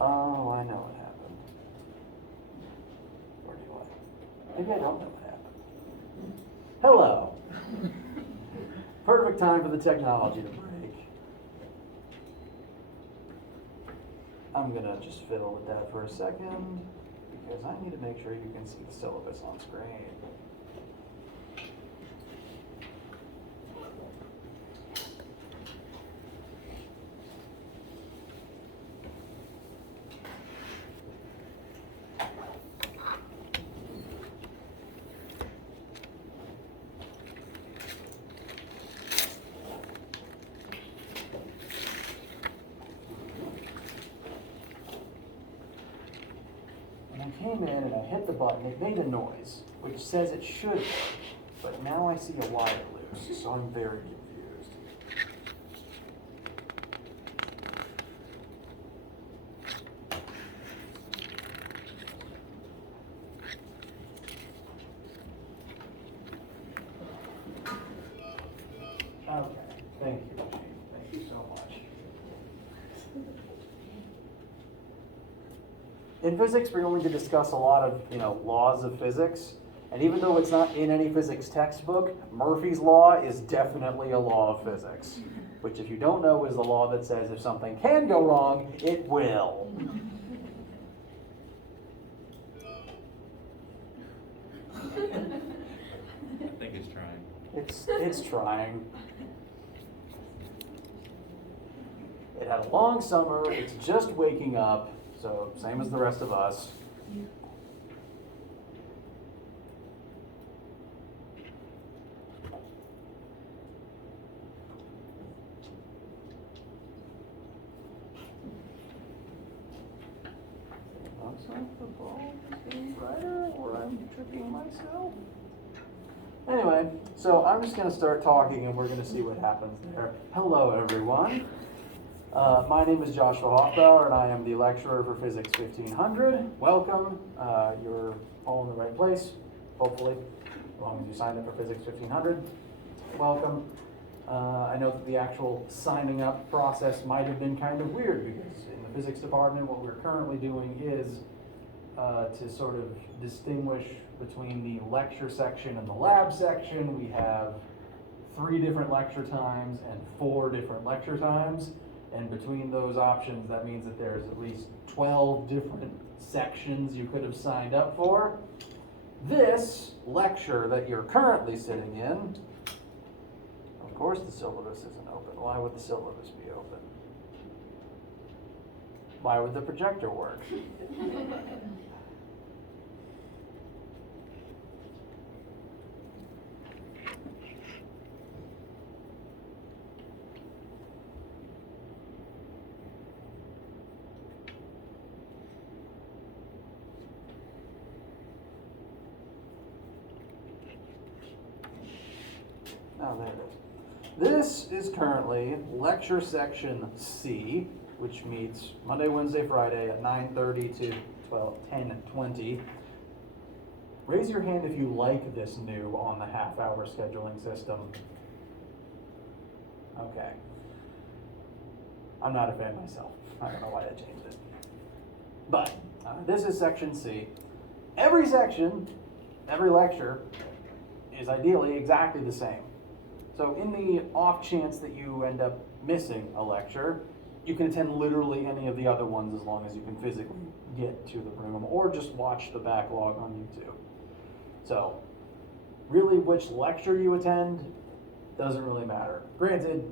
Oh, I know what happened. Or do I? Maybe I don't know what happened. Hello. Perfect time for the technology to break. I'm gonna just fiddle with that for a second because I need to make sure you can see the syllabus on screen. I came in and I hit the button, it made a noise, which says it should work, but now I see a wire loose, so I'm very confused. Okay, thank you, Gene. Thank you so much. In physics, we're going to discuss a lot of, laws of physics. And even though it's not in any physics textbook, Murphy's law is definitely a law of physics. Which, if you don't know, is the law that says if something can go wrong, it will. I think it's trying. It's trying. It had a long summer, it's just waking up. So, same as the rest of us. Looks like the ball is getting brighter, or I'm tricking myself. Anyway, so I'm just going to start talking and we're going to see what happens there. Hello, everyone. My name is Joshua Hoffbauer, and I am the lecturer for Phys1500. Welcome. You're all in the right place, hopefully, as long as you signed up for Phys1500. Welcome. I know that the actual signing up process might have been kind of weird because in the physics department, what we're currently doing is to sort of distinguish between the lecture section and the lab section. We have 3 different lecture times and 4 different lecture times. And between those options, that means that there's at least 12 different sections you could have signed up for. This lecture that you're currently sitting in, of course the syllabus isn't open. Why would the syllabus be open? Why would the projector work? Oh, there it is. This is currently lecture section C, which meets Monday, Wednesday, Friday at 9:30 to 10:20. Raise your hand if you like this new on the half-hour scheduling system. Okay. I'm not a fan myself. I don't know why I changed it. But this is section C. Every section, every lecture, is ideally exactly the same. So in the off chance that you end up missing a lecture, you can attend literally any of the other ones as long as you can physically get to the room or just watch the backlog on YouTube. So really which lecture you attend doesn't really matter. Granted,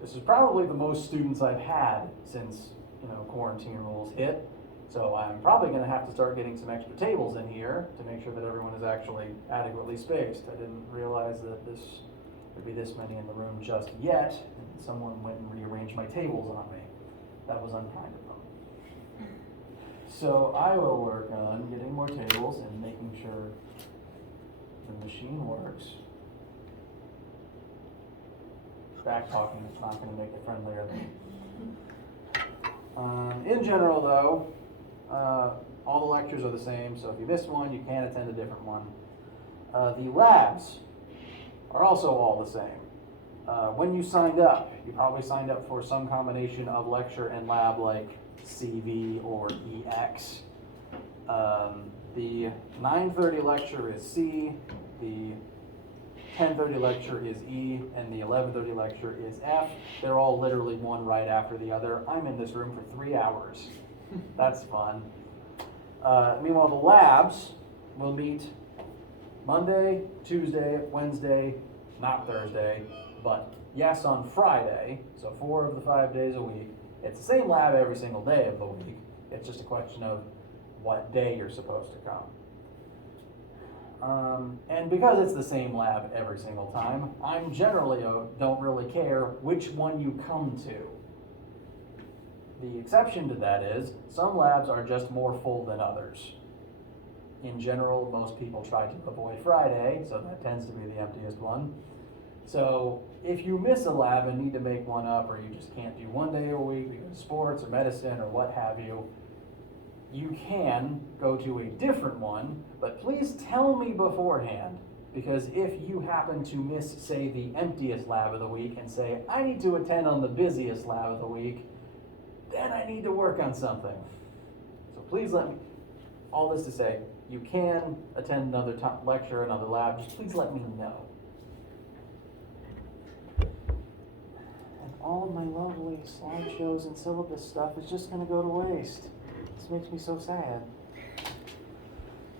this is probably the most students I've had since quarantine rules hit. So I'm probably going to have to start getting some extra tables in here to make sure that everyone is actually adequately spaced. I didn't realize that there'd be this many in the room just yet, and someone went and rearranged my tables on me. That was unkind of them. So I will work on getting more tables and making sure the machine works. Back talking is not going to make it friendlier. In general, though, all the lectures are the same, so if you miss one, you can attend a different one. The labs are also all the same. When you signed up, you probably signed up for some combination of lecture and lab like CV or EX. The 9:30 lecture is C, the 10:30 lecture is E, and the 11:30 lecture is F. They're all literally one right after the other. I'm in this room for 3 hours. That's fun. Meanwhile, the labs will meet Monday, Tuesday, Wednesday, not Thursday, but yes on Friday, so 4 of the 5 days a week. It's the same lab every single day of the week. It's just a question of what day you're supposed to come. And because it's the same lab every single time, I'm generally don't really care which one you come to. The exception to that is some labs are just more full than others. In general, most people try to avoid Friday, so that tends to be the emptiest one. So if you miss a lab and need to make one up, or you just can't do one day a week because of sports or medicine or what have you, you can go to a different one, but please tell me beforehand, because if you happen to miss, say, the emptiest lab of the week and say, I need to attend on the busiest lab of the week, then I need to work on something. So please let me, all this to say, you can attend another lecture, another lab, just please let me know. And all of my lovely slideshows and syllabus stuff is just gonna go to waste. This makes me so sad.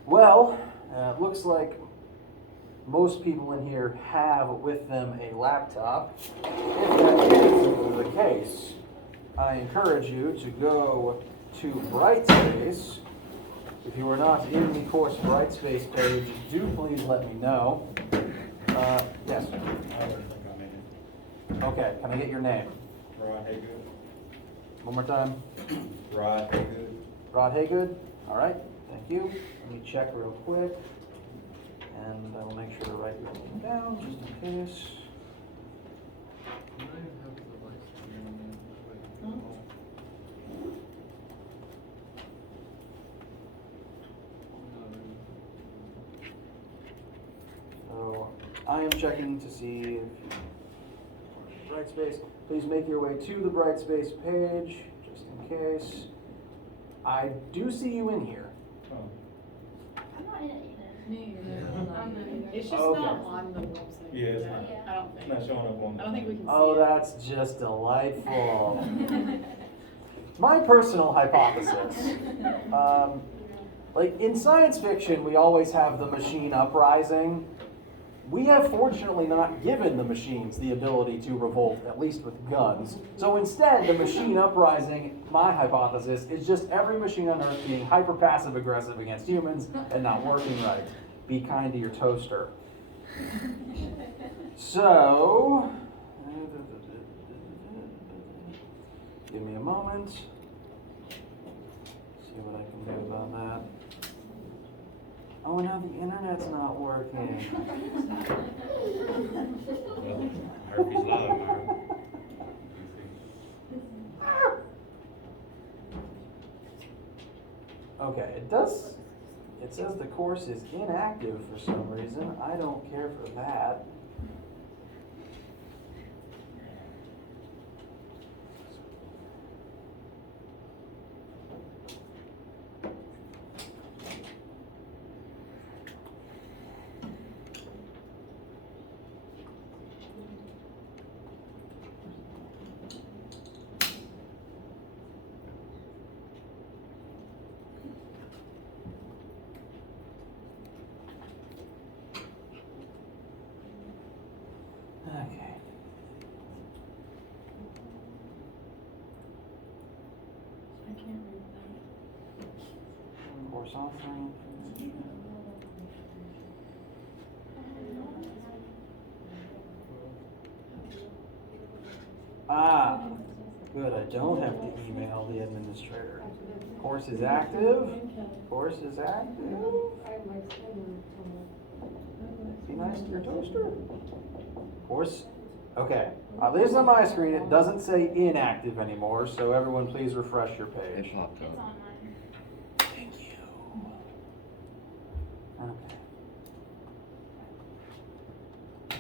Well, it looks like most people in here have with them a laptop. If that is the case, I encourage you to go to Brightspace. If you are not in the course Brightspace page, do please let me know. Yes? I don't think I made it. Okay, can I get your name? Rod Haygood. One more time. Rod Haygood. Rod Haygood? All right, thank you. Let me check real quick. And I will make sure to write your name down just in case. So I am checking to see if Brightspace. Please make your way to the Brightspace page, just in case. I do see you in here. Oh. I'm not in it either. Me either. It's just Okay. not on the website. Yeah, it's not. Yeah. I don't It's think. not showing up on. I don't think we can see Oh, it. that's just delightful. My personal hypothesis. Like in science fiction, we always have the machine uprising. We have fortunately not given the machines the ability to revolt, at least with guns. So instead, the machine uprising, my hypothesis, is just every machine on Earth being hyper passive aggressive against humans and not working right. Be kind to your toaster. So, give me a moment. See what I can do about that. Oh, now the internet's not working. Well, Murphy's Law, Myra. Okay, it says the course is inactive for some reason. I don't care for that. Okay. I can't read Course offering. Ah, good. I don't have to email the administrator. Course is active. Course is active. Be nice to your toaster. Course. Okay. At least on my screen, it doesn't say inactive anymore. So everyone, please refresh your page. It's on mine. Thank you.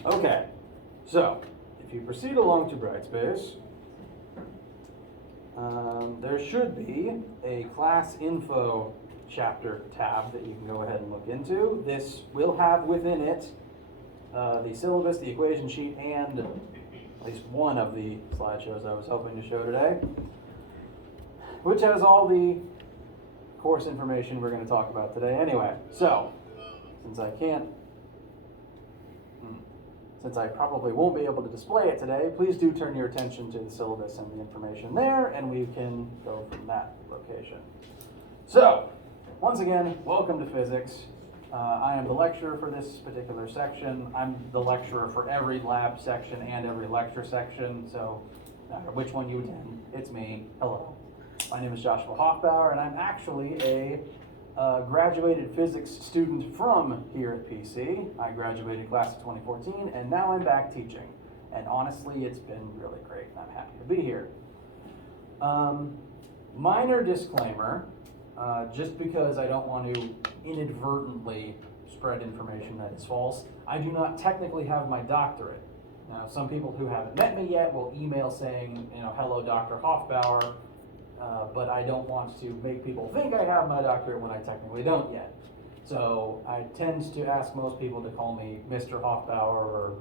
Okay. Okay. So, if you proceed along to Brightspace, there should be a class info chapter tab that you can go ahead and look into. This will have within it the syllabus, the equation sheet, and at least one of the slideshows I was hoping to show today, which has all the course information we're going to talk about today anyway. So, since I probably won't be able to display it today, please do turn your attention to the syllabus and the information there, and we can go from that location. So, once again, welcome to physics. I am the lecturer for this particular section. I'm the lecturer for every lab section and every lecture section, so no matter which one you attend, it's me. Hello. My name is Joshua Hoffbauer, and I'm actually a graduated physics student from here at PC. I graduated class of 2014, and now I'm back teaching. And honestly, it's been really great, and I'm happy to be here. Minor disclaimer, just because I don't want to inadvertently spread information that is false, I do not technically have my doctorate. Now, some people who haven't met me yet will email saying, hello, Dr. Hoffbauer, but I don't want to make people think I have my doctorate when I technically don't yet. So I tend to ask most people to call me Mr. Hoffbauer, or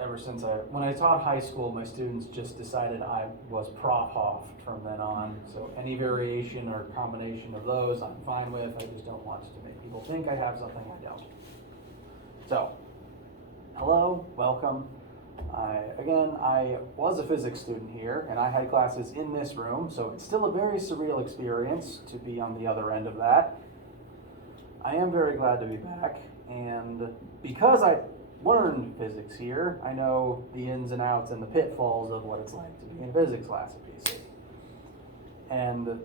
ever since when I taught high school, my students just decided I was Prof. Hoff from then on. So any variation or combination of those I'm fine with. I just don't want to make people think I have something I don't. So, hello, welcome. I was a physics student here, and I had classes in this room, so it's still a very surreal experience to be on the other end of that. I am very glad to be back, and because I learned physics here, I know the ins and outs and the pitfalls of what it's like to be in a physics class at PC. And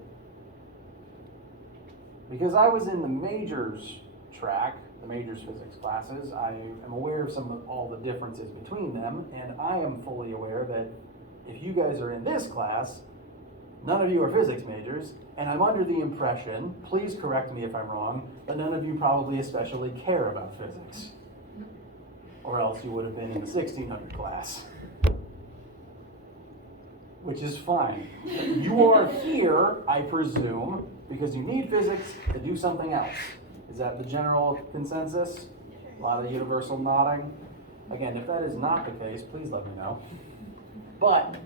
because I was in the majors track, the majors physics classes, I am aware of all the differences between them, and I am fully aware that if you guys are in this class, none of you are physics majors, and I'm under the impression, please correct me if I'm wrong, that none of you probably especially care about physics. Or else you would have been in the 1600 class. Which is fine. You are here, I presume, because you need physics to do something else. Is that the general consensus? A lot of universal nodding. Again, if that is not the case, please let me know. But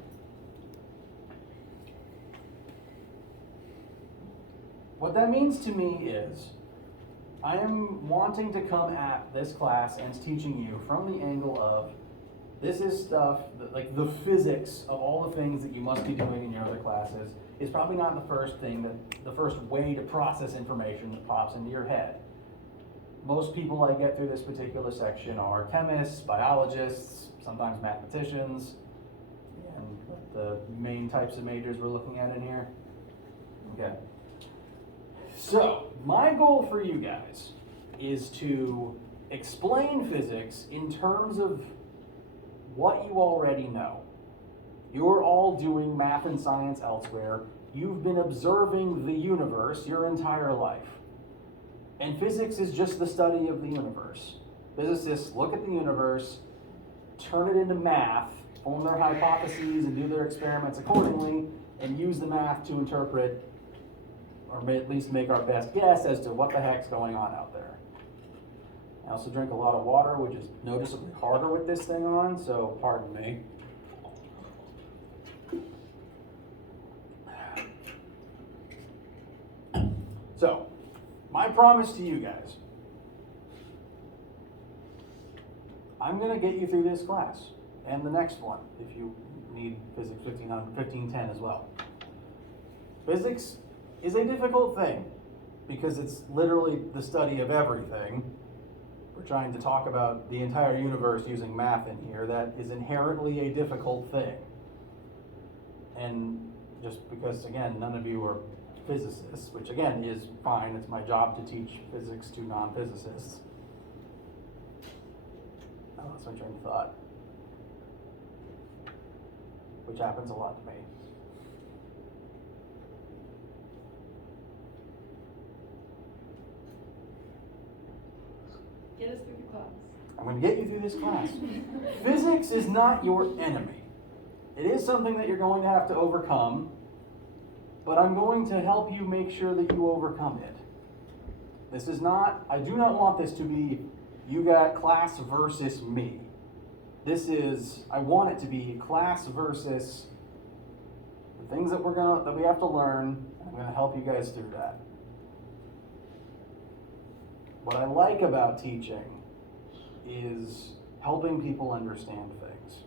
what that means to me is I am wanting to come at this class and teaching you from the angle of this is stuff that, like the physics of all the things that you must be doing in your other classes is probably not the first way to process information that pops into your head. Most people I get through this particular section are chemists, biologists, sometimes mathematicians, and the main types of majors we're looking at in here. Okay. So, my goal for you guys is to explain physics in terms of what you already know. You're all doing math and science elsewhere. You've been observing the universe your entire life. And physics is just the study of the universe. Physicists look at the universe, turn it into math, form their hypotheses and do their experiments accordingly, and use the math to interpret, or at least make our best guess as to what the heck's going on out there. I also drink a lot of water, which is noticeably harder with this thing on, so pardon me. So, my promise to you guys, I'm going to get you through this class and the next one if you need Physics 1510 as well. Physics is a difficult thing because it's literally the study of everything. We're trying to talk about the entire universe using math in here. That is inherently a difficult thing. And just because, again, none of you are physicists, which again is fine, it's my job to teach physics to non-physicists. I lost my train of thought. Which happens a lot to me. Get us through the class. I'm going to get you through this class. Physics is not your enemy. It is something that you're going to have to overcome, but I'm going to help you make sure that you overcome it. This is not, I do not want this to be, you got class versus me. This is, I want it to be class versus the things that we have to learn. I'm gonna help you guys through that. What I like about teaching is helping people understand things.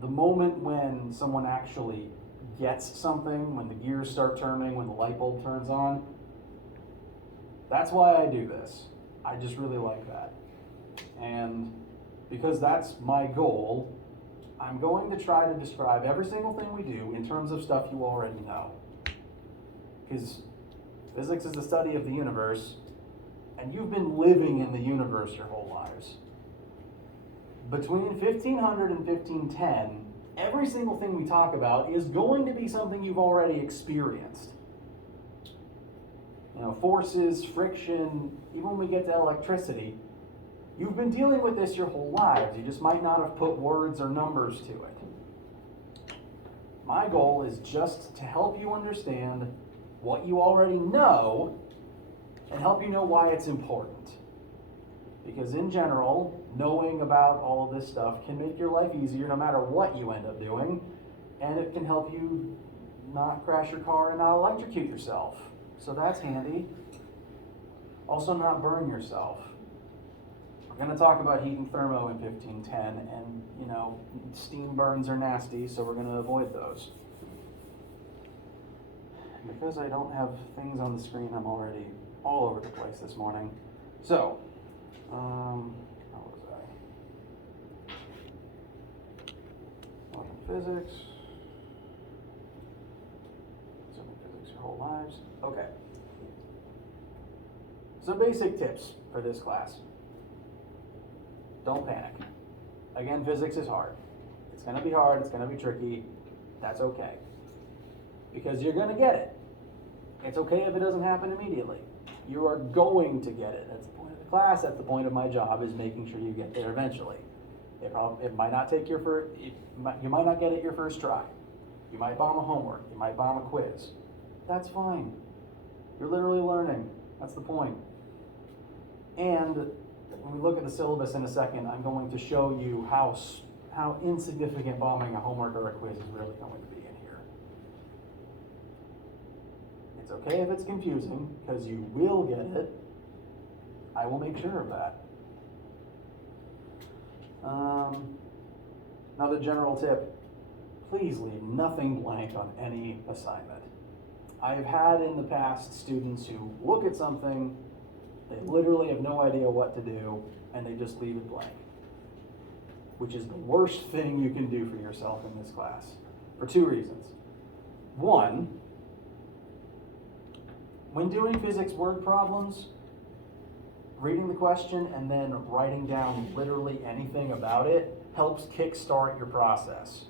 The moment when someone actually gets something, when the gears start turning, when the light bulb turns on, that's why I do this. I just really like that. And because that's my goal, I'm going to try to describe every single thing we do in terms of stuff you already know. Because physics is the study of the universe, and you've been living in the universe your whole lives. Between 1500 and 1510, every single thing we talk about is going to be something you've already experienced. You know, forces, friction, even when we get to electricity, you've been dealing with this your whole lives. You just might not have put words or numbers to it. My goal is just to help you understand what you already know and help you know why it's important. Because in general, knowing about all of this stuff can make your life easier no matter what you end up doing, and it can help you not crash your car and not electrocute yourself. So that's handy. Also, not burn yourself. We're going to talk about heat and thermo in 1510, and you know, steam burns are nasty, so we're going to avoid those. Because I don't have things on the screen, I'm already all over the place this morning. So, how was I? Physics. Assuming physics your whole lives. Okay. So basic tips for this class. Don't panic. Again, physics is hard. It's going to be hard, it's going to be tricky. That's okay. Because you're going to get it. It's okay if it doesn't happen immediately. You are going to get it. That's the point of the class. That's the point of my job, is making sure you get there eventually. It might not take you might not get it your first try. You might bomb a homework. You might bomb a quiz. That's fine. You're literally learning. That's the point. And when we look at the syllabus in a second, I'm going to show you how insignificant bombing a homework or a quiz is really going to be in here. It's okay if it's confusing, because you will get it. I will make sure of that. Another general tip, please leave nothing blank on any assignment. I've had in the past students who look at something, they literally have no idea what to do, and they just leave it blank, which is the worst thing you can do for yourself in this class, for two reasons. One, when doing physics word problems, reading the question and then writing down literally anything about it helps kickstart your process.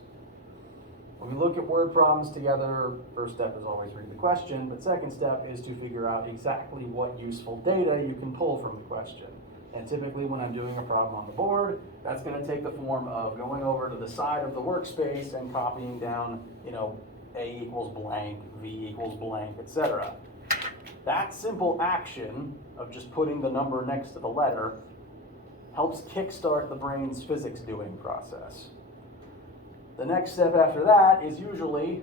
When we look at word problems together, first step is always read the question, but second step is to figure out exactly what useful data you can pull from the question. And typically when I'm doing a problem on the board, that's going to take the form of going over to the side of the workspace and copying down, A equals blank, V equals blank, etc. That simple action of just putting the number next to the letter helps kickstart the brain's physics doing process. The next step after that is usually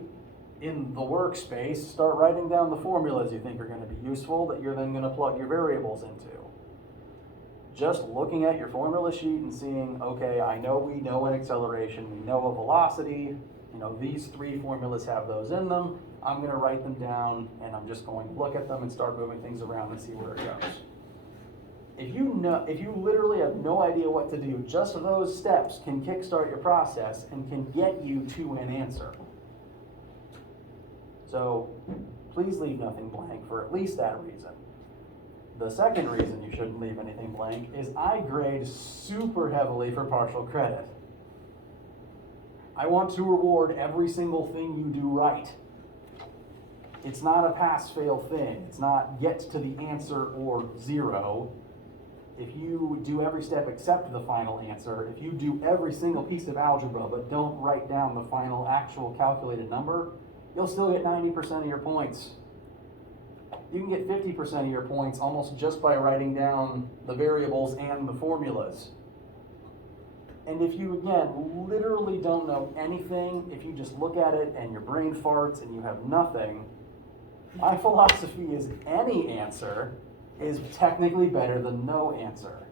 in the workspace, start writing down the formulas you think are going to be useful that you're then going to plug your variables into. Just looking at your formula sheet and seeing, okay, we know an acceleration, we know a velocity, these three formulas have those in them. I'm going to write them down, and I'm just going to look at them and start moving things around and see where it goes. If you literally have no idea what to do, just those steps can kickstart your process and can get you to an answer. So please leave nothing blank for at least that reason. The second reason you shouldn't leave anything blank is I grade super heavily for partial credit. I want to reward every single thing you do right. It's not a pass-fail thing. It's not get to the answer or zero. If you do every step except the final answer, if you do every single piece of algebra but don't write down the final actual calculated number, you'll still get 90% of your points. You can get 50% of your points almost just by writing down the variables and the formulas. And if you, again, literally don't know anything, if you just look at it and your brain farts and you have nothing, my philosophy is any answer is technically better than no answer.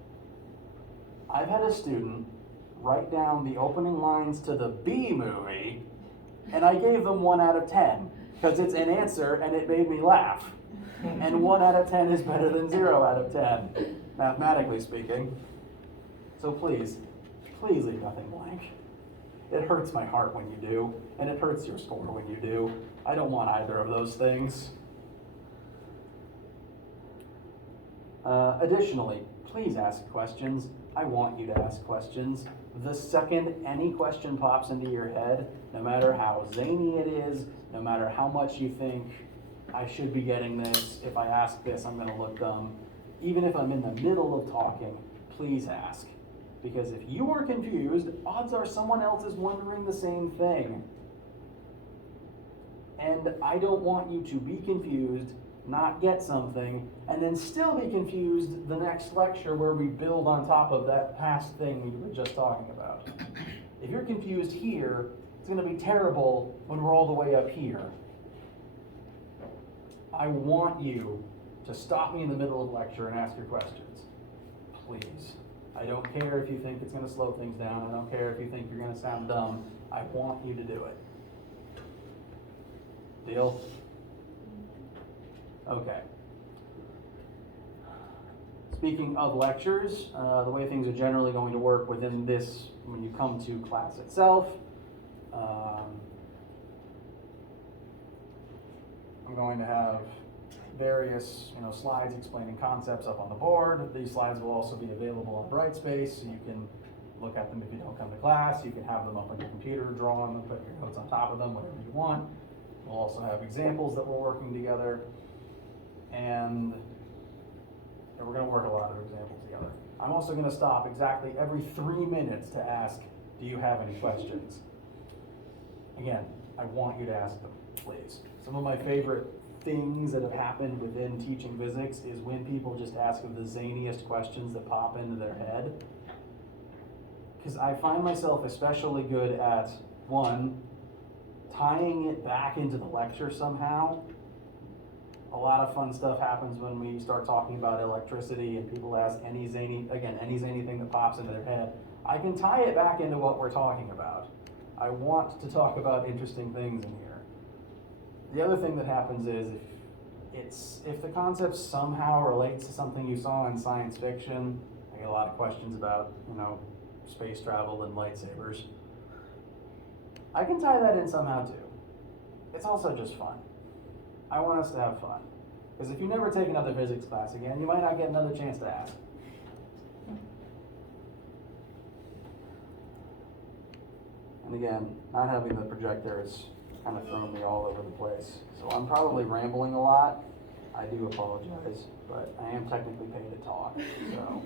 I've had a student write down the opening lines to the Bee Movie, and I gave them 1 out of 10, because it's an answer and it made me laugh. And 1 out of 10 is better than 0 out of 10, mathematically speaking. So please leave nothing blank. It hurts my heart when you do, and it hurts your score when you do. I don't want either of those things. Additionally, please ask questions. I want you to ask questions. The second any question pops into your head, no matter how zany it is, no matter how much you think, I should be getting this, if I ask this, I'm gonna look dumb. Even if I'm in the middle of talking, please ask. Because if you are confused, odds are someone else is wondering the same thing. And I don't want you to be confused, not get something, and then still be confused the next lecture where we build on top of that past thing we were just talking about. If you're confused here, it's gonna be terrible when we're all the way up here. I want you to stop me in the middle of lecture and ask your questions, please. I don't care if you think it's gonna slow things down. I don't care if you think you're gonna sound dumb. I want you to do it. Deal? Okay. Speaking of lectures, the way things are generally going to work within this, when you come to class itself, I'm going to have various slides explaining concepts up on the board. These slides will also be available on Brightspace, so you can look at them if you don't come to class. You can have them up on your computer, draw on them, put your notes on top of them, whatever you want. We'll also have examples that we're working together, and we're going to work a lot of examples together. I'm also going to stop exactly every 3 minutes to ask, do you have any questions? Again, I want you to ask them, please. Some of my favorite things that have happened within teaching physics is when people just ask the zaniest questions that pop into their head. Because I find myself especially good at, one, tying it back into the lecture somehow. A lot of fun stuff happens when we start talking about electricity and people ask any zany thing that pops into their head. I can tie it back into what we're talking about. I want to talk about interesting things in here. The other thing that happens is if the concept somehow relates to something you saw in science fiction, I get a lot of questions about, space travel and lightsabers. I can tie that in somehow too. It's also just fun. I want us to have fun. Because if you never take another physics class again, you might not get another chance to ask. And again, not having the projector has kind of thrown me all over the place. So I'm probably rambling a lot. I do apologize, but I am technically paid to talk, so.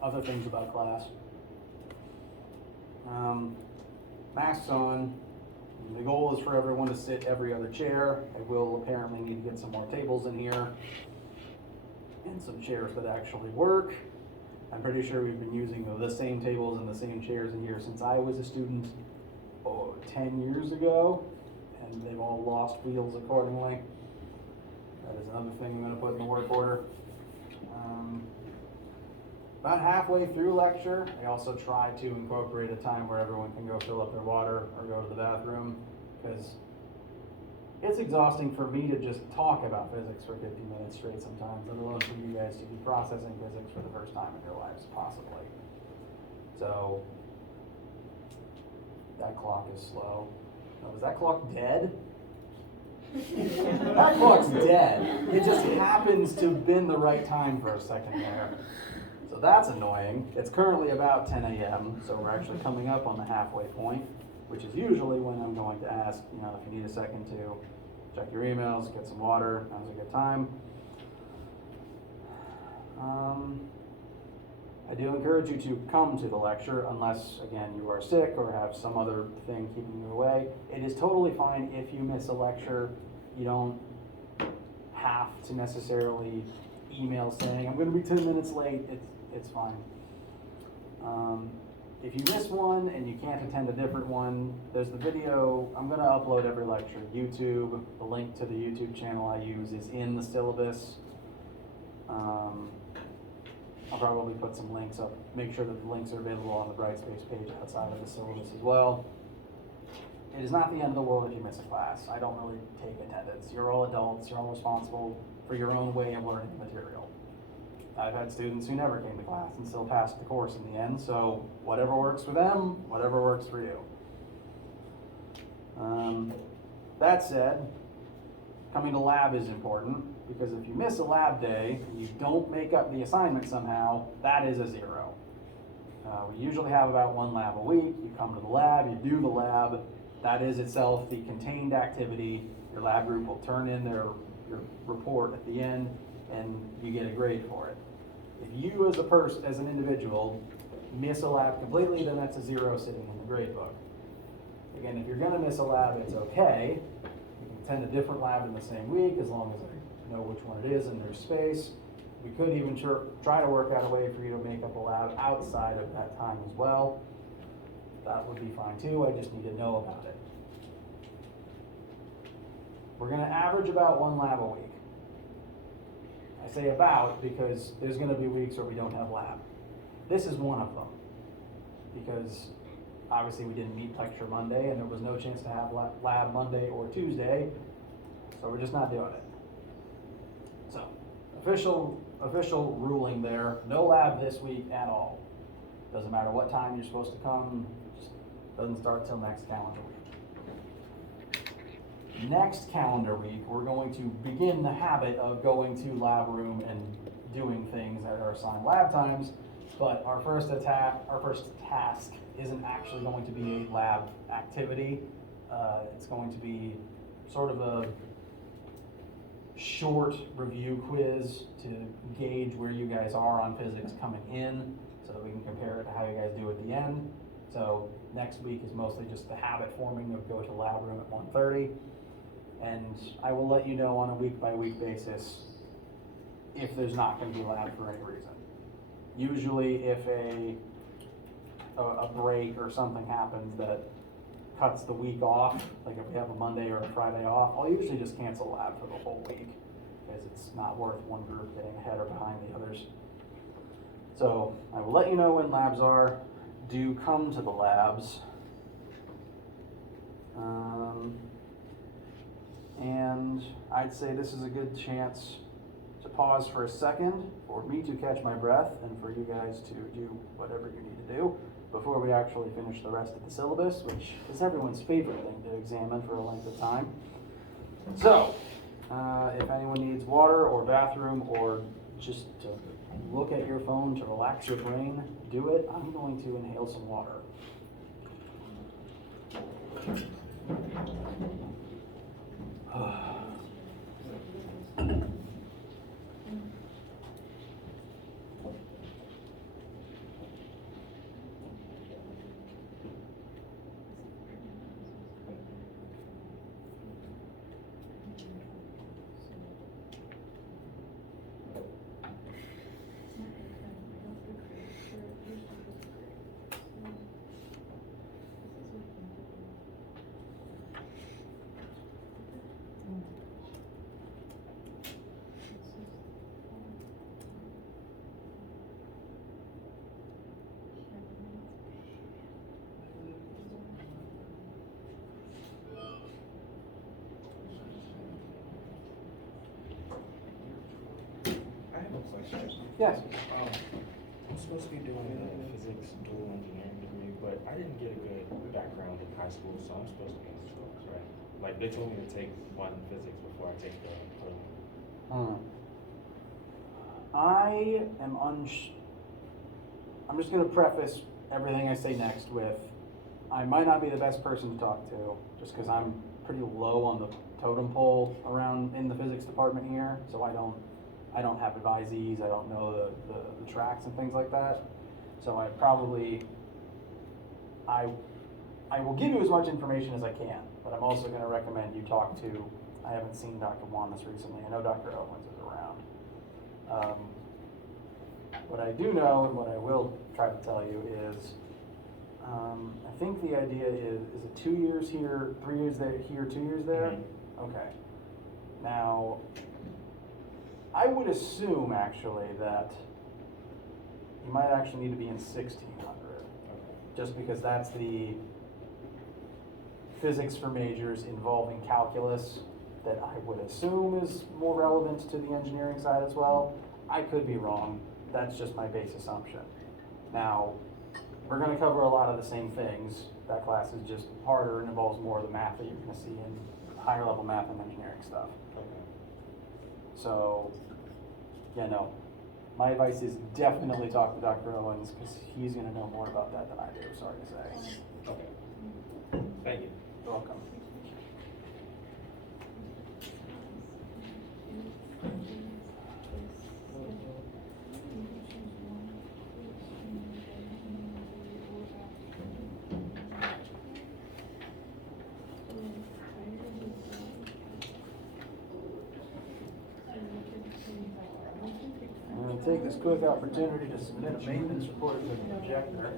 Other things about class. Masks on. The goal is for everyone to sit every other chair. I will apparently need to get some more tables in here and some chairs that actually work. I'm pretty sure we've been using the same tables and the same chairs in here since I was a student 10 years ago, and they've all lost wheels accordingly. That is another thing I'm going to put in the work order. About halfway through lecture, I also try to incorporate a time where everyone can go fill up their water or go to the bathroom, because it's exhausting for me to just talk about physics for 50 minutes straight sometimes, let alone for you guys to be processing physics for the first time in your lives, possibly. So, that clock is slow. Oh, is that clock dead? That clock's dead. It just happens to have been the right time for a second there. So that's annoying. It's currently about 10 a.m., so we're actually coming up on the halfway point, which is usually when I'm going to ask, if you need a second to check your emails, get some water, now's a good time. I do encourage you to come to the lecture unless, again, you are sick or have some other thing keeping you away. It is totally fine if you miss a lecture. You don't have to necessarily email saying, I'm gonna be 10 minutes late. It's fine. If you miss one and you can't attend a different one, there's the video. I'm gonna upload every lecture. YouTube, the link to the YouTube channel I use is in the syllabus. I'll probably put some links up, make sure that the links are available on the Brightspace page outside of the syllabus as well. It is not the end of the world if you miss a class. I don't really take attendance. You're all adults, you're all responsible for your own way of learning the material. I've had students who never came to class and still passed the course in the end, so whatever works for them, whatever works for you. That said, coming to lab is important, because if you miss a lab day and you don't make up the assignment somehow, that is a 0. We usually have about 1 lab a week. You come to the lab, you do the lab. That is itself the contained activity. Your lab group will turn in your report at the end, and you get a grade for it. If you as an individual miss a lab completely, then that's a 0 sitting in the grade book. Again, if you're gonna miss a lab, it's okay. You can attend a different lab in the same week as long as I know which one it is and there's space. We could even try to work out a way for you to make up a lab outside of that time as well. That would be fine too, I just need to know about it. We're gonna average about 1 lab a week. I say about because there's gonna be weeks where we don't have lab. This is one of them, because obviously we didn't meet lecture Monday and there was no chance to have lab Monday or Tuesday, so we're just not doing it. So, official ruling there, no lab this week at all. Doesn't matter what time you're supposed to come, just doesn't start till next calendar week. Next calendar week, we're going to begin the habit of going to lab room and doing things that are assigned lab times, but our first task isn't actually going to be a lab activity. It's going to be sort of a short review quiz to gauge where you guys are on physics coming in, so that we can compare it to how you guys do at the end. So next week is mostly just the habit forming of go to lab room at 1:30. And I will let you know on a week-by-week basis if there's not going to be lab for any reason. Usually if a break or something happens that cuts the week off, like if we have a Monday or a Friday off, I'll usually just cancel lab for the whole week, because it's not worth one group getting ahead or behind the others. So I will let you know when labs are. Do come to the labs. And I'd say this is a good chance to pause for a second for me to catch my breath and for you guys to do whatever you need to do before we actually finish the rest of the syllabus, which is everyone's favorite thing to examine for a length of time. So, if anyone needs water or bathroom or just to look at your phone to relax your brain, do it. I'm going to inhale some water. I have a question. Yes. I'm supposed to be doing a physics dual engineering degree, but I didn't get a good background in high school, so I'm supposed to be in physics, right? Like, they told me to take one physics before I take the other one. I am I'm just going to preface everything I say next with, I might not be the best person to talk to, just because I'm pretty low on the totem pole around in the physics department here, so I don't I don't have advisees, I don't know the tracks and things like that. So I probably, I will give you as much information as I can, but I'm also gonna recommend you talk to, I haven't seen Dr. Wanless recently, I know Dr. Owens is around. What I do know and what I will try to tell you is, I think the idea is it 2 years here, 3 years there, here, 2 years there? Okay. Now, I would assume actually that you might actually need to be in 1600, just because that's the physics for majors involving calculus that I would assume is more relevant to the engineering side as well. I could be wrong. That's just my base assumption. Now, we're going to cover a lot of the same things. That class is just harder and involves more of the math that you're going to see in higher level math and engineering stuff. Okay. So, yeah, no. My advice is definitely talk to Dr. Owens because he's going to know more about that than I do, sorry to say. Okay. Thank you. You're welcome. I'm going to take this quick opportunity to submit a maintenance report to the projector.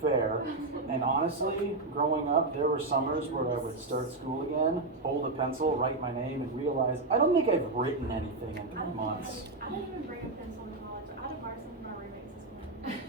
Fair. And honestly, growing up, there were summers where I would start school again, hold a pencil, write my name, and realize I don't think I've written anything in 3 months. I didn't even bring a pencil to college. I had to borrow some from my roommates this morning.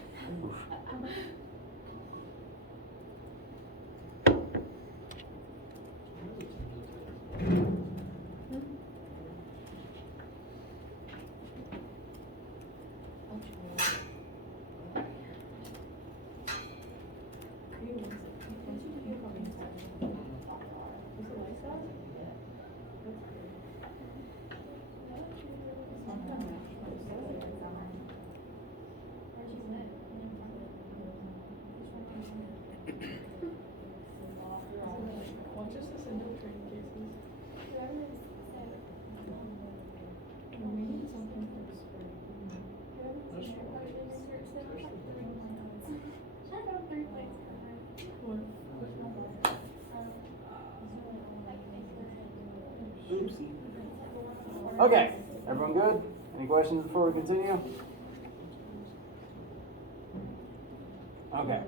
Watch us listen to training cases. We need something for the spring. Okay, everyone good? Any questions before we continue? Okay.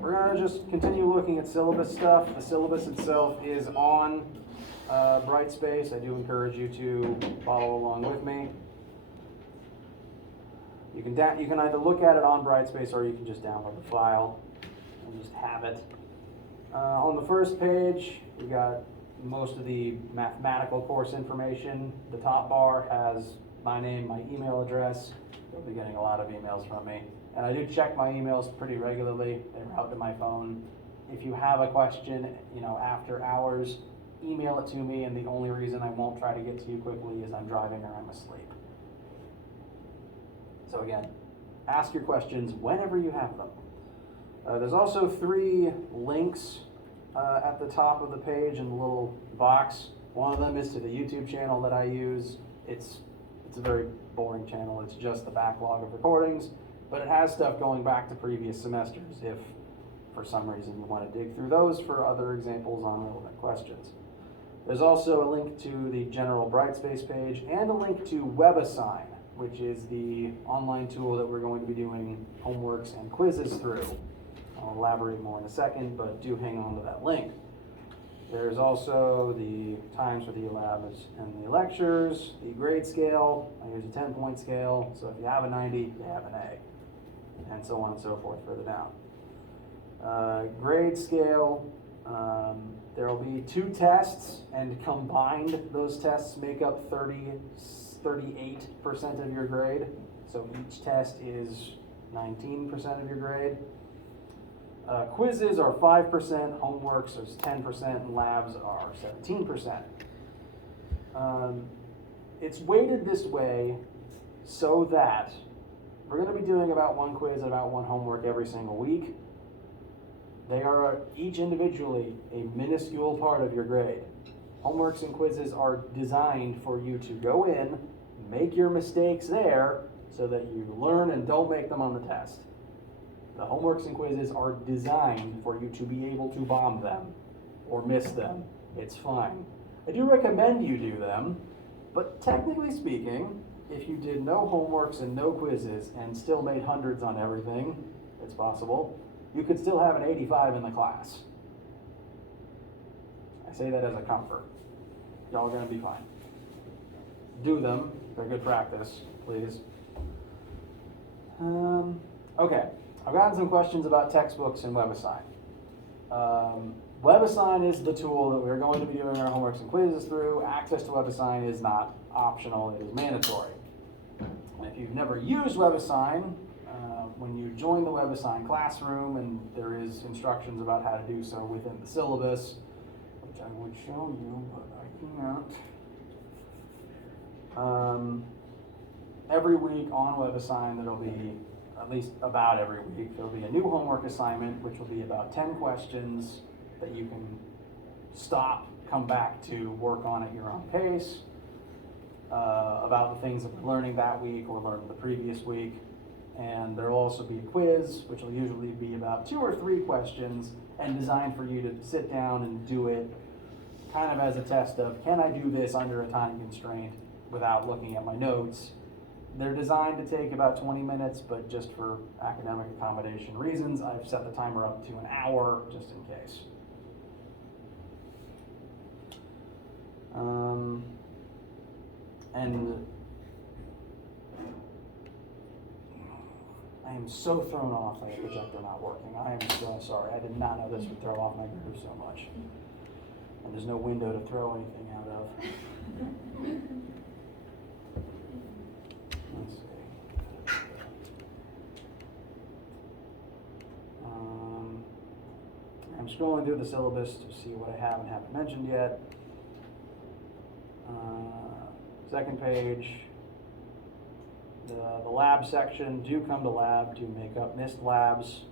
We're gonna just continue looking at syllabus stuff. The syllabus itself is on Brightspace. I do encourage you to follow along with me. You can either look at it on Brightspace or you can just download the file and just have it. On the first page, we got most of the mathematical course information. The top bar has my name, my email address. You'll be getting a lot of emails from me. And I do check my emails pretty regularly. They route to my phone. If you have a question, after hours, email it to me, and the only reason I won't try to get to you quickly is I'm driving or I'm asleep. So again, ask your questions whenever you have them. There's also 3 links at the top of the page in the little box. One of them is to the YouTube channel that I use. It's a very boring channel. It's just the backlog of recordings, but it has stuff going back to previous semesters if for some reason you want to dig through those for other examples on relevant questions. There's also a link to the general Brightspace page and a link to WebAssign, which is the online tool that we're going to be doing homeworks and quizzes through. I'll elaborate more in a second, but do hang on to that link. There's also the times for the labs and the lectures, the grade scale. I use a 10-point scale, so if you have a 90, you have an A, and so on and so forth further down. Grade scale, there will be 2 tests, and combined, those tests make up 38% of your grade. So each test is 19% of your grade. Quizzes are 5%, homeworks is 10%, and labs are 17%. It's weighted this way so that we're going to be doing about one quiz and about one homework every single week. They are each individually a minuscule part of your grade. Homeworks and quizzes are designed for you to go in, make your mistakes there, so that you learn and don't make them on the test. The homeworks and quizzes are designed for you to be able to bomb them or miss them. It's fine. I do recommend you do them, but technically speaking, if you did no homeworks and no quizzes and still made hundreds on everything, it's possible, you could still have an 85 in the class. I say that as a comfort. Y'all are going to be fine. Do them. They're good practice, please. Okay, I've gotten some questions about textbooks and WebAssign. WebAssign is the tool that we're going to be doing our homeworks and quizzes through. Access to WebAssign is not optional, it is mandatory. And if you've never used WebAssign, when you join the WebAssign classroom, and there is instructions about how to do so within the syllabus, which I would show you, but I can't. Every week on WebAssign, there'll be, at least about every week, there'll be a new homework assignment, which will be about 10 questions that you can stop, come back to, work on at your own pace, about the things that we're learning that week or learned the previous week. And there'll also be a quiz, which will usually be about 2 or 3 questions and designed for you to sit down and do it kind of as a test of, can I do this under a time constraint without looking at my notes? They're designed to take about 20 minutes, but just for academic accommodation reasons, I've set the timer up to an hour just in case. And I am so thrown off by the projector not working. I am so sorry. I did not know this would throw off my groove so much. And there's no window to throw anything out of. Let's see. I'm scrolling through the syllabus to see what I have and haven't mentioned yet. Second page. The lab section, do come to lab to make up missed labs.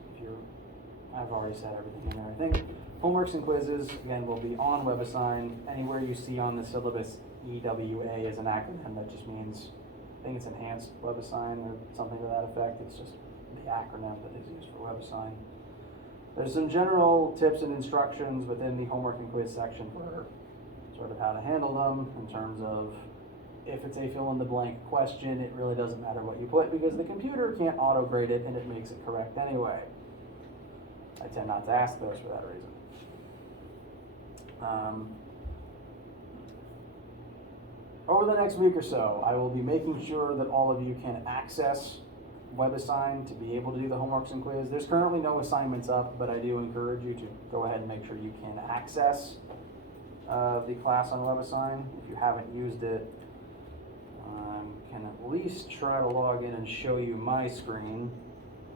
I've already said everything in there, I think. Homeworks and quizzes, again, will be on WebAssign. Anywhere you see on the syllabus, EWA is an acronym that just means, I think it's Enhanced WebAssign or something to that effect. It's just the acronym that is used for WebAssign. There's some general tips and instructions within the homework and quiz section for sort of how to handle them in terms of, if it's a fill-in-the-blank question, it really doesn't matter what you put because the computer can't auto-grade it and it makes it correct anyway. I tend not to ask those for that reason. Over the next week or so, I will be making sure that all of you can access WebAssign to be able to do the homeworks and quiz. There's currently no assignments up, but I do encourage you to go ahead and make sure you can access the class on WebAssign. If you haven't used it, can at least try to log in and show you my screen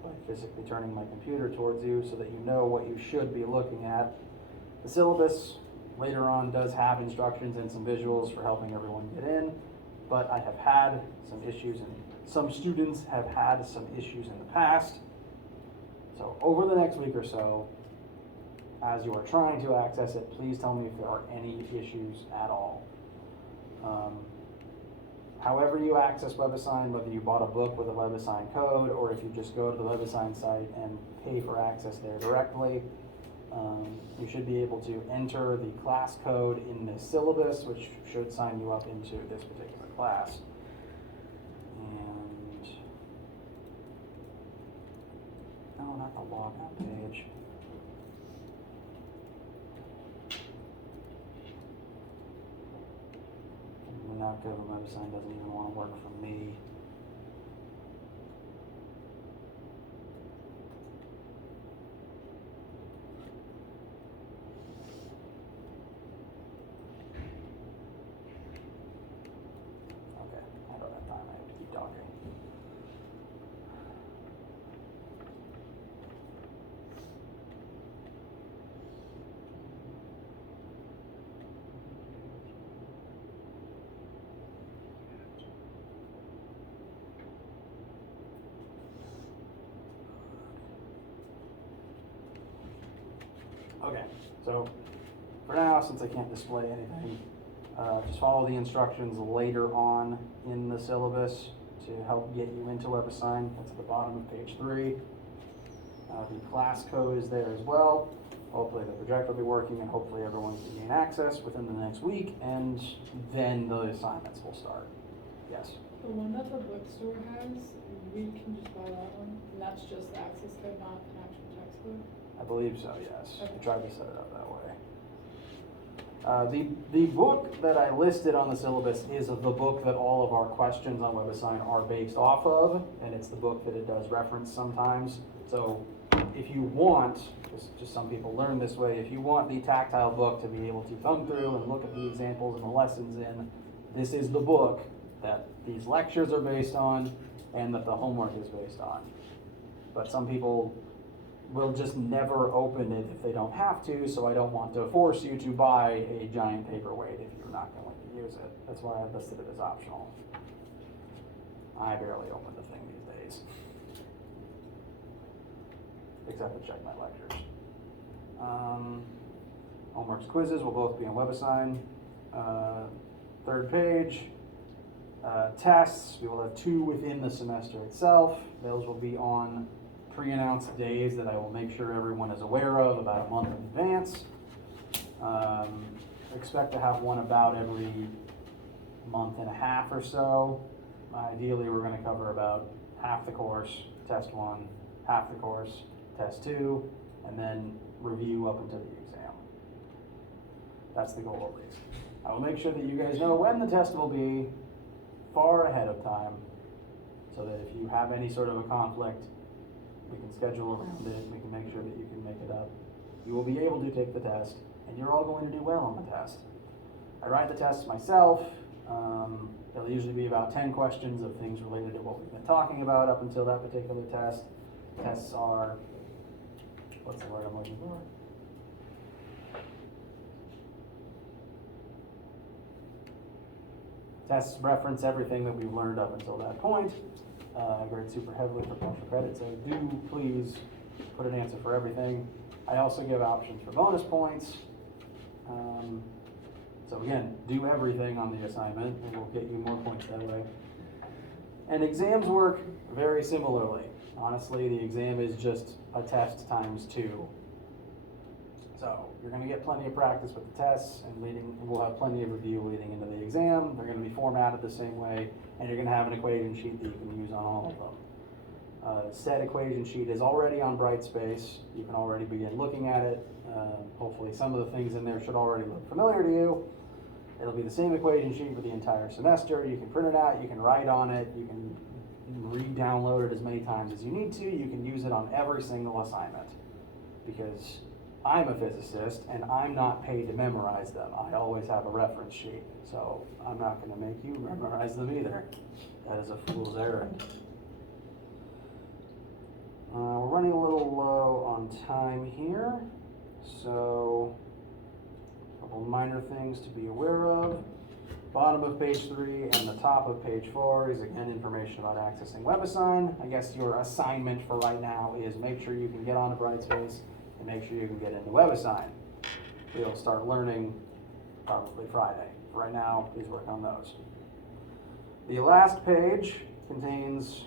by physically turning my computer towards you so that you know what you should be looking at. The syllabus later on does have instructions and some visuals for helping everyone get in, but I have had some issues and some students have had some issues in the past. So over the next week or so, as you are trying to access it, please tell me if there are any issues at all. However you access WebAssign, whether you bought a book with a WebAssign code or if you just go to the WebAssign site and pay for access there directly, you should be able to enter the class code in the syllabus, which should sign you up into this particular class. And, no, not the logout page. Now Kevin WebAssign doesn't even want to work for me. Okay, I don't have time. I have to keep talking. Okay, so for now, since I can't display anything, just follow the instructions later on in the syllabus to help get you into WebAssign. That's at the bottom of page 3. The class code is there as well. Hopefully the projector will be working and hopefully everyone can gain access within the next week, and then the assignments will start. Yes. The one that the bookstore has, we can just buy that one, and that's just the access code, not an actual textbook. I believe so, yes. Okay. I tried to set it up that way. The book that I listed on the syllabus is the book that all of our questions on WebAssign are based off of, and it's the book that it does reference sometimes. So if you want, just some people learn this way, if you want the tactile book to be able to thumb through and look at the examples and the lessons in, this is the book that these lectures are based on and that the homework is based on. But some people will just never open it if they don't have to, so I don't want to force you to buy a giant paperweight if you're not going to use it. That's why I listed it as optional. I barely open the thing these days. Except to check my lectures. Homeworks, quizzes will both be on WebAssign. Third page. Tests, we will have 2 within the semester itself. Those will be on pre-announced days that I will make sure everyone is aware of about a month in advance. Expect to have one about every month and a half or so. Ideally, we're going to cover about half the course, test 1, half the course, test 2, and then review up until the exam. That's the goal, at least. I will make sure that you guys know when the test will be far ahead of time, so that if you have any sort of a conflict, we can schedule around it, we can make sure that you can make it up. You will be able to take the test, and you're all going to do well on the test. I write the tests myself. There'll usually be about 10 questions of things related to what we've been talking about up until that particular test. Tests are, what's the word I'm looking for? Tests reference everything that we've learned up until that point. I grade super heavily for partial credit, so do please put an answer for everything. I also give options for bonus points. So again, do everything on the assignment and we'll get you more points that way. And exams work very similarly. Honestly, the exam is just a test times 2. So you're going to get plenty of practice with the tests, and we'll have plenty of review leading into the exam. They're going to be formatted the same way, and you're going to have an equation sheet that you can use on all of them. Said equation sheet is already on Brightspace. You can already begin looking at it. Hopefully some of the things in there should already look familiar to you. It'll be the same equation sheet for the entire semester. You can print it out, you can write on it, you can re-download it as many times as you need to. You can use it on every single assignment, because I'm a physicist and I'm not paid to memorize them. I always have a reference sheet, so I'm not going to make you memorize them either. That is a fool's errand. We're running a little low on time here, so a couple minor things to be aware of. Bottom of page 3 and the top of page 4 is again information about accessing WebAssign. I guess your assignment for right now is make sure you can get onto Brightspace and make sure you can get into WebAssign. We'll start learning probably Friday. For right now, please work on those. The last page contains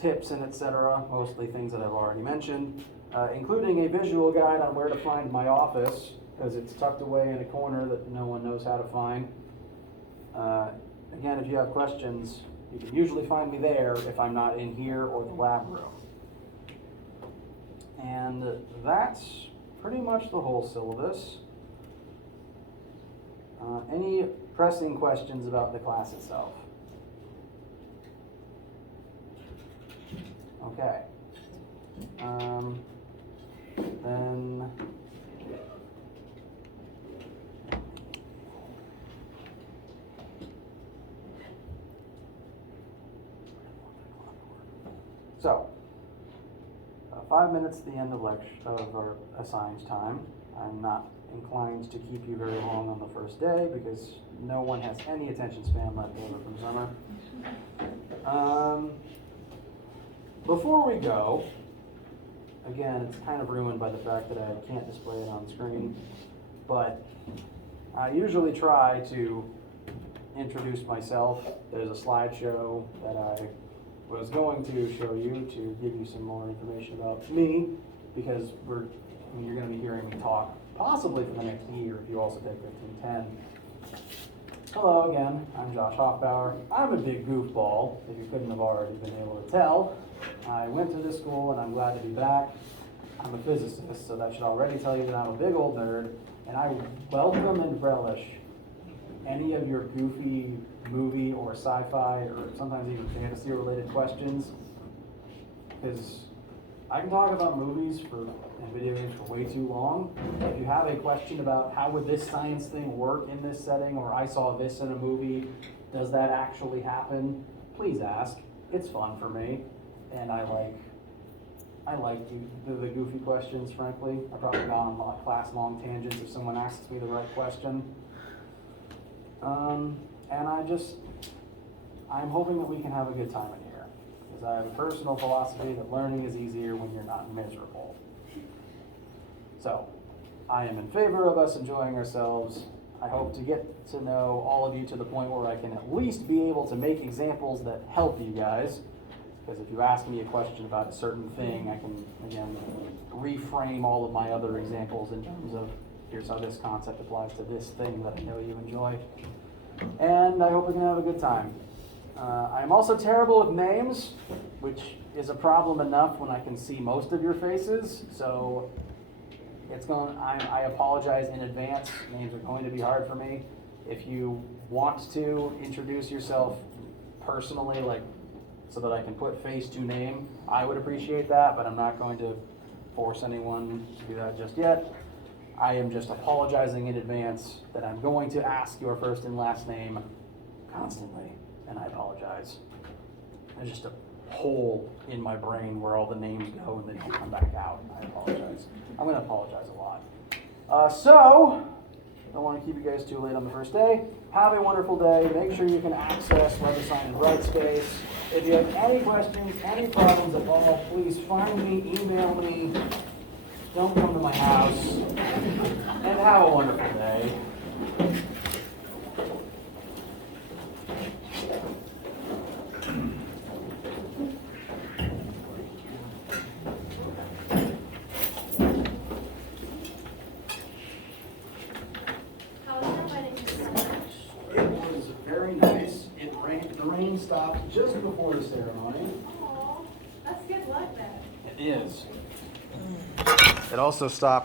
tips and etc., mostly things that I've already mentioned, including a visual guide on where to find my office, because it's tucked away in a corner that no one knows how to find. Again, if you have questions, you can usually find me there if I'm not in here or the lab room. And that's pretty much the whole syllabus. Any pressing questions about the class itself? Okay. Then so 5 minutes at the end of our assigned time. I'm not inclined to keep you very long on the first day because no one has any attention span left over from summer. Before we go, again, it's kind of ruined by the fact that I can't display it on screen. But I usually try to introduce myself. There's a slideshow that I was going to show you to give you some more information about me, because you're going to be hearing me talk possibly for the next year if you also take 1510. Hello again, I'm Josh Hoffbauer. I'm a big goofball, if you couldn't have already been able to tell. I went to this school and I'm glad to be back. I'm a physicist, so that should already tell you that I'm a big old nerd, and I welcome and relish any of your goofy movie or sci-fi or sometimes even fantasy related questions, because I can talk about movies and video games for way too long. If you have a question about how would this science thing work in this setting, or I saw this in a movie, does that actually happen? Please ask. It's fun for me, and I like the goofy questions, frankly. I probably go on class-long tangents if someone asks me the right question. And I'm hoping that we can have a good time in here, because I have a personal philosophy that learning is easier when you're not miserable. So, I am in favor of us enjoying ourselves. I hope to get to know all of you to the point where I can at least be able to make examples that help you guys. Because if you ask me a question about a certain thing, I can, again, reframe all of my other examples in terms of, here's how this concept applies to this thing that I know you enjoy. And I hope we can have a good time. I'm also terrible with names, which is a problem enough when I can see most of your faces. So I apologize in advance. Names are going to be hard for me. If you want to introduce yourself personally, so that I can put face to name, I would appreciate that, but I'm not going to force anyone to do that just yet. I am just apologizing in advance that I'm going to ask your first and last name constantly, and I apologize. There's just a hole in my brain where all the names go and they don't come back out. I apologize. I'm going to apologize a lot. So, don't want to keep you guys too late on the first day. Have a wonderful day. Make sure you can access WebAssign and Brightspace. If you have any questions, any problems at all, please find me, email me. Don't come to my house. And have a wonderful day. How was your wedding this summer? It was very nice. The rain stopped just before the ceremony. Aw, that's good luck then. It is. It also stopped